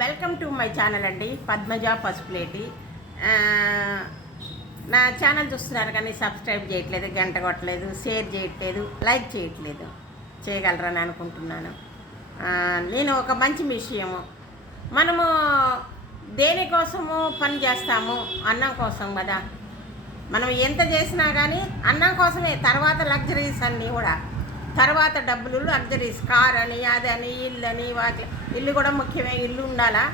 Welcome to my channel అండి పద్మజ పసుపులేటి. నా channel చూస్తున్నారు కానీ సబ్స్క్రైబ్ చేయట్లేదు గంట కొట్టలేదు షేర్ చేయట్లేదు లైక్ చేయట్లేదు. చేయగలరని అనుకుంటున్నాను. నేను ఒక మంచి విషయము. మనము దేనికోసము పని చేస్తాము? అన్నం కోసం కదా. మనం ఎంత చేసినా కానీ అన్నం కోసమే తర్వాత లగ్జరీస్ అన్నీ కూడా. తర్వాత డబ్బులు లగ్జరీస్ కార్ అని అదని ఇల్లు అని వాటి ఇల్లు కూడా ముఖ్యమే ఇల్లు ఉండాలా?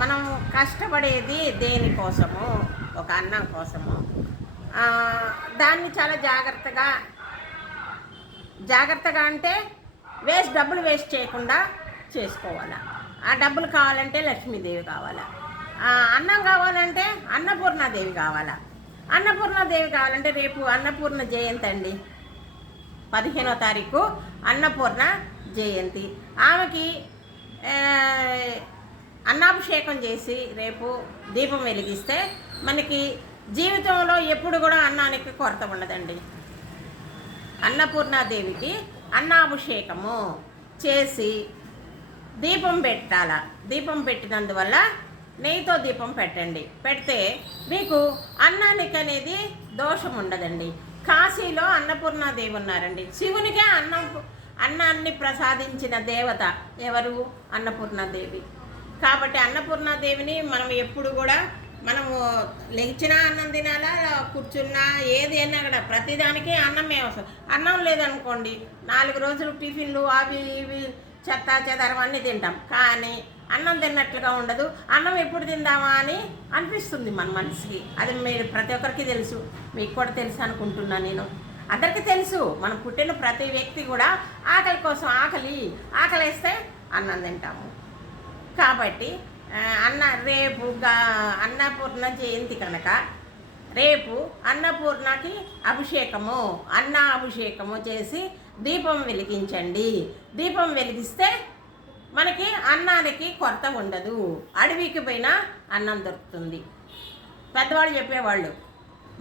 మనం కష్టపడేది దేనికోసము ఒక అన్నం కోసము. దాన్ని చాలా జాగ్రత్తగా జాగ్రత్తగా అంటే వేస్ట్ డబ్బులు వేస్ట్ చేయకుండా చేసుకోవాలా. ఆ డబ్బులు కావాలంటే లక్ష్మీదేవి కావాలా. అన్నం కావాలంటే అన్నపూర్ణాదేవి కావాలా. అన్నపూర్ణాదేవి కావాలంటే రేపు అన్నపూర్ణ జయంతి అండి పదిహేనో తారీఖు అన్నపూర్ణ జయంతి. ఆమెకి అన్నాభిషేకం చేసి రేపు దీపం వెలిగిస్తే మనకి జీవితంలో ఎప్పుడు కూడా అన్నానికి కొరత ఉండదండి. అన్నపూర్ణాదేవికి అన్నాభిషేకము చేసి దీపం పెట్టాల. దీపం పెట్టినందువల్ల నెయ్యితో దీపం పెట్టండి. పెడితే మీకు అన్నానికి అనేది దోషం ఉండదండి. కాశీలో అన్నపూర్ణాదేవి ఉన్నారండి. శివునికే అన్నం అన్నాన్ని ప్రసాదించిన దేవత ఎవరు? అన్నపూర్ణాదేవి కాబట్టి అన్నపూర్ణాదేవిని మనం ఎప్పుడు కూడా మనము లేచినా అన్నం తినాలా కూర్చున్నా ఏది అయినా కూడా ప్రతిదానికి అన్నమే అవసరం అన్నం లేదనుకోండి నాలుగు రోజులు టిఫిన్లు అవి ఇవి చెత్త చెదారం అన్నీ తింటాం. కానీ అన్నం తిన్నట్లుగా ఉండదు. అన్నం ఎప్పుడు తిందామా అని అనిపిస్తుంది మన మనసుకి. అది మీరు ప్రతి ఒక్కరికి తెలుసు. మీకు కూడా తెలుసు అనుకుంటున్నా నేను. అందరికీ తెలుసు. మనం పుట్టిన ప్రతి వ్యక్తి కూడా ఆకలి కోసం ఆకలి ఆకలి వేస్తే అన్నం తింటాము. కాబట్టి అన్న రేపు అన్నపూర్ణ జయంతి కనుక రేపు అన్నపూర్ణకి అభిషేకము అన్న అభిషేకము చేసి దీపం వెలిగించండి. దీపం వెలిగిస్తే మనకి అన్నానికి కొరత ఉండదు. అడవికి పోయినా అన్నం దొరుకుతుంది. పెద్దవాళ్ళు చెప్పేవాళ్ళు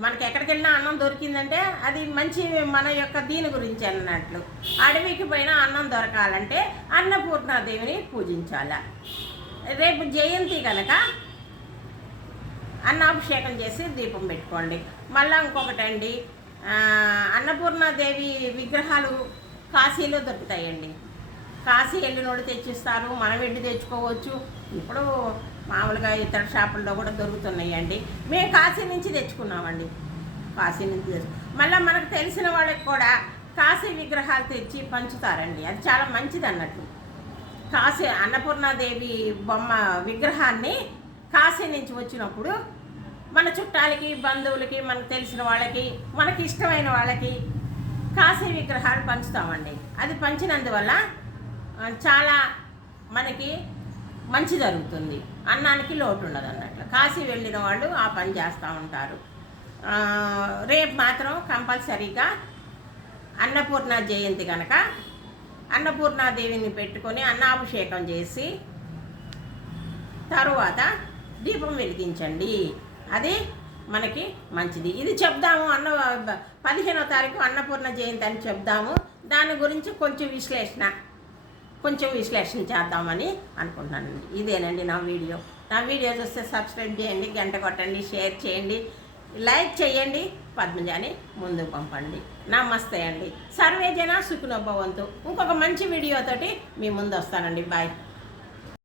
మనకి ఎక్కడికి వెళ్ళినా అన్నం దొరికిందంటే అది మంచి మన యొక్క దీని గురించి అన్నట్లు. అడవికి పోయినా అన్నం దొరకాలంటే అన్నపూర్ణాదేవిని పూజించాల. రేపు జయంతి కనుక అన్నాభిషేకం చేసి దీపం పెట్టుకోండి. మళ్ళీ ఇంకొకటి అండి అన్నపూర్ణాదేవి విగ్రహాలు కాశీలో దొరుకుతాయండి. కాశీ వెళ్ళినోడు తెచ్చిస్తారు మనం వెళ్ళి తెచ్చుకోవచ్చు? ఇప్పుడు మామూలుగా ఇతర షాపుల్లో కూడా దొరుకుతున్నాయండి. మేము కాశీ నుంచి తెచ్చుకున్నామండి. కాశీ నుంచి మళ్ళీ మనకు తెలిసిన వాళ్ళకి కూడా కాశీ విగ్రహాలు తెచ్చి పంచుతారండి. అది చాలా మంచిది అన్నట్లు కాశీ అన్నపూర్ణాదేవి బొమ్మ విగ్రహాన్ని కాశీ నుంచి వచ్చినప్పుడు మన చుట్టాలకి బంధువులకి మనకు తెలిసిన వాళ్ళకి మనకి ఇష్టమైన వాళ్ళకి కాశీ విగ్రహాలు పంచుతామండి. అది పంచినందువల్ల చాలా మనకి మంచి జరుగుతుంది. అన్నానికి లోటు ఉండదు అన్నట్లు కాశీ వెళ్ళిన వాళ్ళు ఆ పని చేస్తూ ఉంటారు. రేపు మాత్రం కంపల్సరీగా అన్నపూర్ణ జయంతి కనుక అన్నపూర్ణాదేవిని పెట్టుకొని అన్నాభిషేకం చేసి తరువాత దీపం వెలిగించండి. అది మనకి మంచిది. ఇది చెప్దాము అన్న పదిహేనో తారీఖు అన్నపూర్ణ జయంతి అని చెప్దాము. దాని గురించి కొంచెం విశ్లేషణ. కొంచెం విశ్లేషణ చేద్దామని అనుకుంటున్నానండి. ఇదేనండి నా వీడియో. నా వీడియో చూస్తే సబ్స్క్రైబ్ చేయండి గంట కొట్టండి షేర్ చేయండి లైక్ చేయండి పద్మజాని ముందుకు పంపండి. నమస్తే అండి. సర్వే జన సుఖనోభవంతు ఇంకొక మంచి వీడియోతోటి మీ ముందు వస్తానండి. బాయ్.